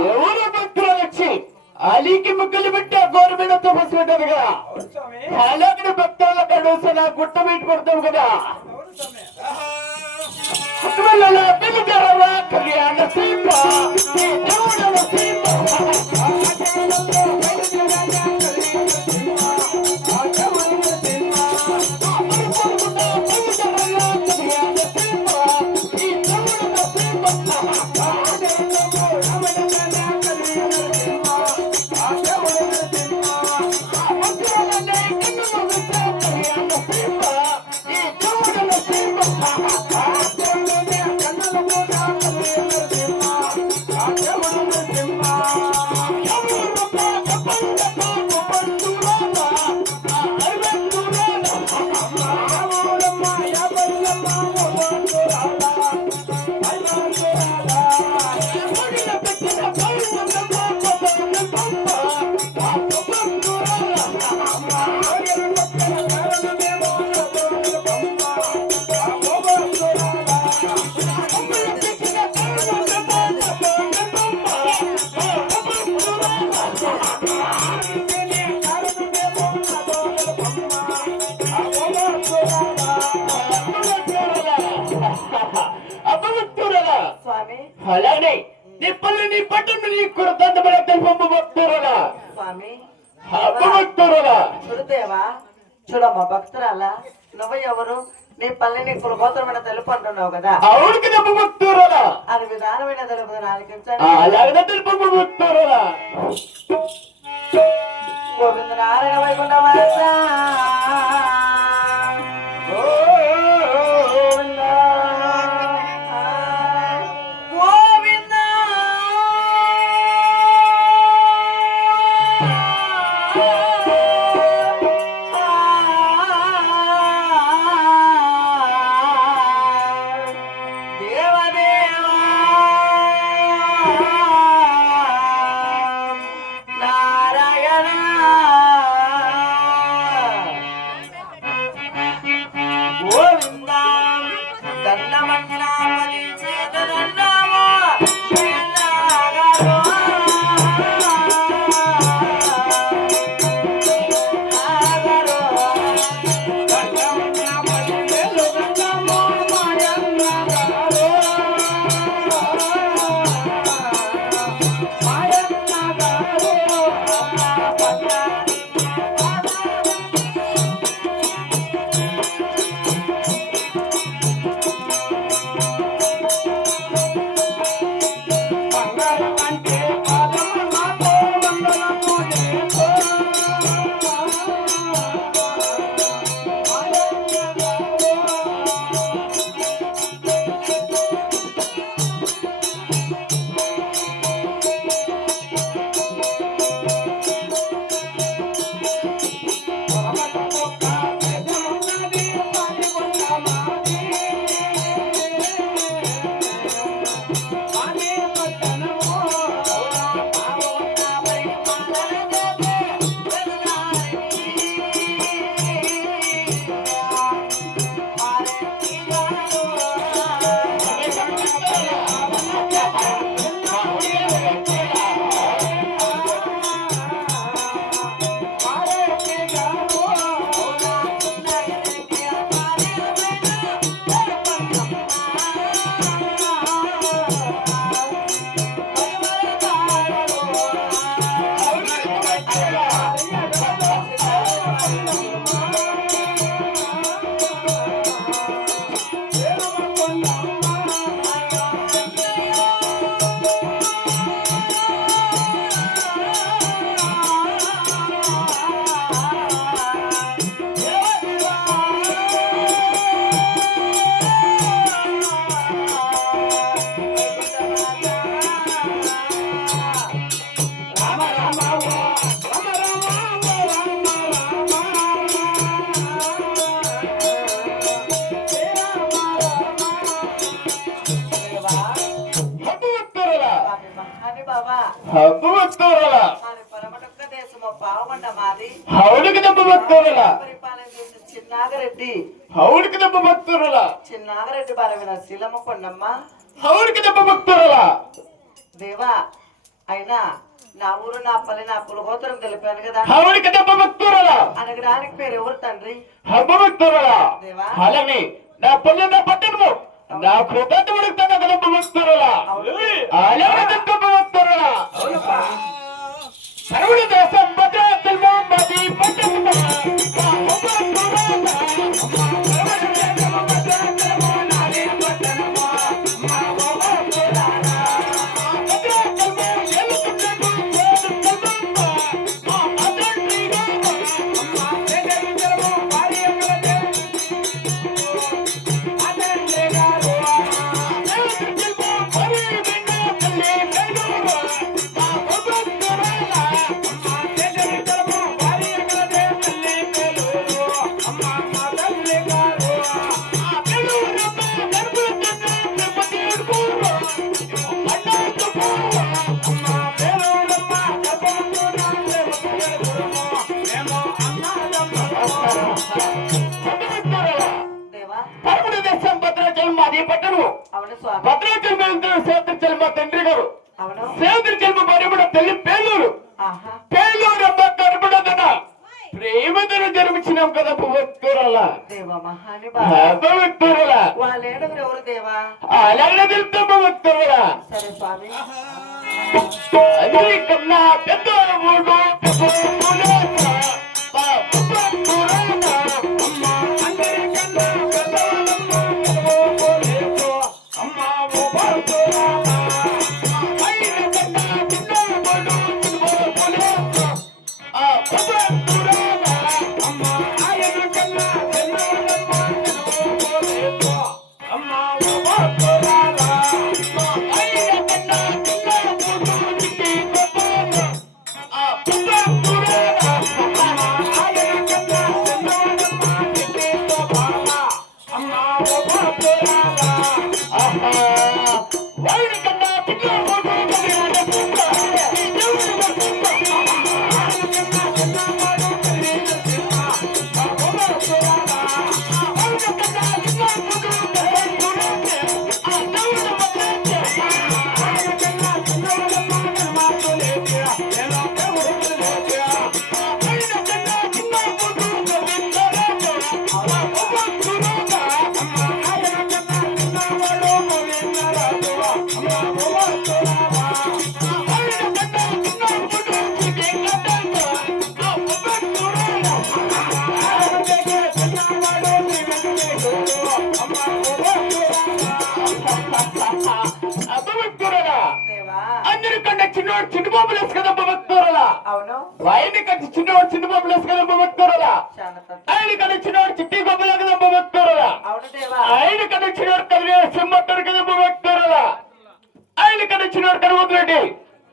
ఎవరు భక్తులు వచ్చి అలీకి ముగ్గులు పెట్టా గవర్నమెంట్ బస్సు పెట్టారు కదా అలాగే భక్తుల కడుస గుట్ట పెట్టి కొడతాం కదా కళ్యాణ సీత అలానే నీ పల్లె నీ పట్టణ నీ కురతంత భక్తురులా స్వామి భక్తురులా గురుదేవా చూడమ్మా భక్తురాలా నువ్వు ఎవరు నీ పల్లె నీ కులగోత్రమైన తెలుపు అంటున్నావు కదా అవును కదా భక్తురులా అది విధానమైన తెలుపు ఆలకించండి అలాగే తెలుపు భక్తురులా గోవింద నారాయణ వైకుంఠ వాస హౌడికి దెబ్బ భక్తుల పరిపాలన చేసే చిన్నాగరెడ్డి హౌడికి దెబ్బ భక్తుల చిన్నాగరెడ్డి బారమైన శీలమ్మ కొండమ్మ హౌడికి దెబ్బ భక్తుల దేవా అయినా నా ఊరు నా పల్లె నా కులగోత్రం తెలిపాను కదా హౌడికి దెబ్బ భక్తుల అనగడానికి పేరు ఎవరు తండ్రి హబ్బ భక్తుల దేవా అలాగే నా పల్లె నా పట్టణము నా కృతజ్ఞతకు తన దెబ్బ భక్తుల అలాగే దెబ్బ భక్తుల సర్వుడు దేశం భద్రాచలం మది పట్టణము దేవా పరముడు దేశం భద్రాచలం మాది పట్టణము అవును స్వామి భద్రాచలం సేద్రి మా తండ్రి గారు అవును సేద్రి చెల్మ పరిమడ తల్లి పేలూరు ఆహా పేలూరు అమ్మ కనబడదన ప్రేమతను జన్మించినాం కదా భక్తురాల దేవా మహానుభావ భక్తురాల వాళ్ళ ఏడుగురు ఎవరు దేవా అలాగే తెలుస్తాం భక్తురాల సరే స్వామి అందరికన్నా పెద్ద ఊడు దేవా అందరికన్నా చిన్నవాడు చిన్న బాబులు వేసుకదమ్మ భక్తురాలా అవును ఆయన కంటే చిన్నవాడు చిన్న బాబులు వేసుకదమ్మ భక్తురాలా చాలా సంతోషం. ఆయన కన్నా చిన్నవాడు చిట్టి బాబులు కదమ్మ భక్తురాలా అవును దేవా ఆయన కన్నా చిన్నవాడు కదిలే సింహత్తరు కదమ్మ భక్తురాలా ఆయన కన్నా చిన్నవాడు కనవద్రెడ్డి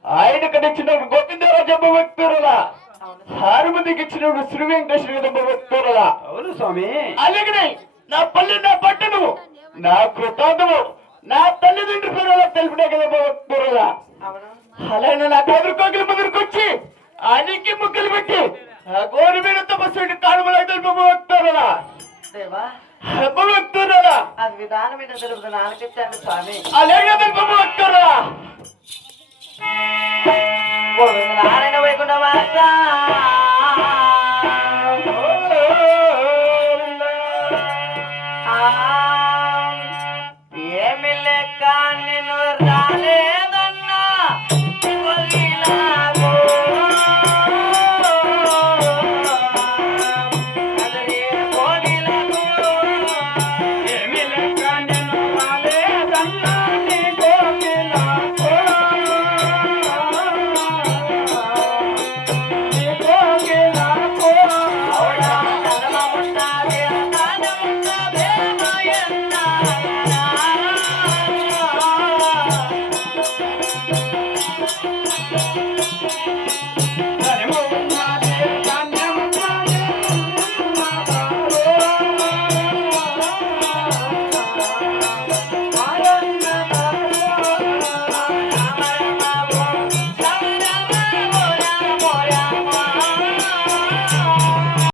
ఆయన కన్నా చిన్నవాడు గోవిందరాజమ్మ భక్తురాలా అవును హారమందికి ఇచ్చినప్పుడు శ్రీ వెంకటేశ్వర కదమ్మ భక్తురాలా అవును స్వామి అలాగనే నా పల్లె నా పట్టణము నా కృతాంతము నా తల్లిదండ్రుల పేరు తెలిపినా కదమ్మ భక్తురాలా అవును అలాగే నా ఎదుర్కోగలి ముదురుకొచ్చి ఆయనకి ముక్కలు పెట్టి ఆ గోరి మీద తపస్సు కానుమలాగా భక్తురాలా దేవా భక్తురాలా అది విధానమైన తెలుపు నాన్నకిచ్చాను స్వామి అలాగే భక్తురాలా గోవింద నారాయణ వైకుంఠ వాస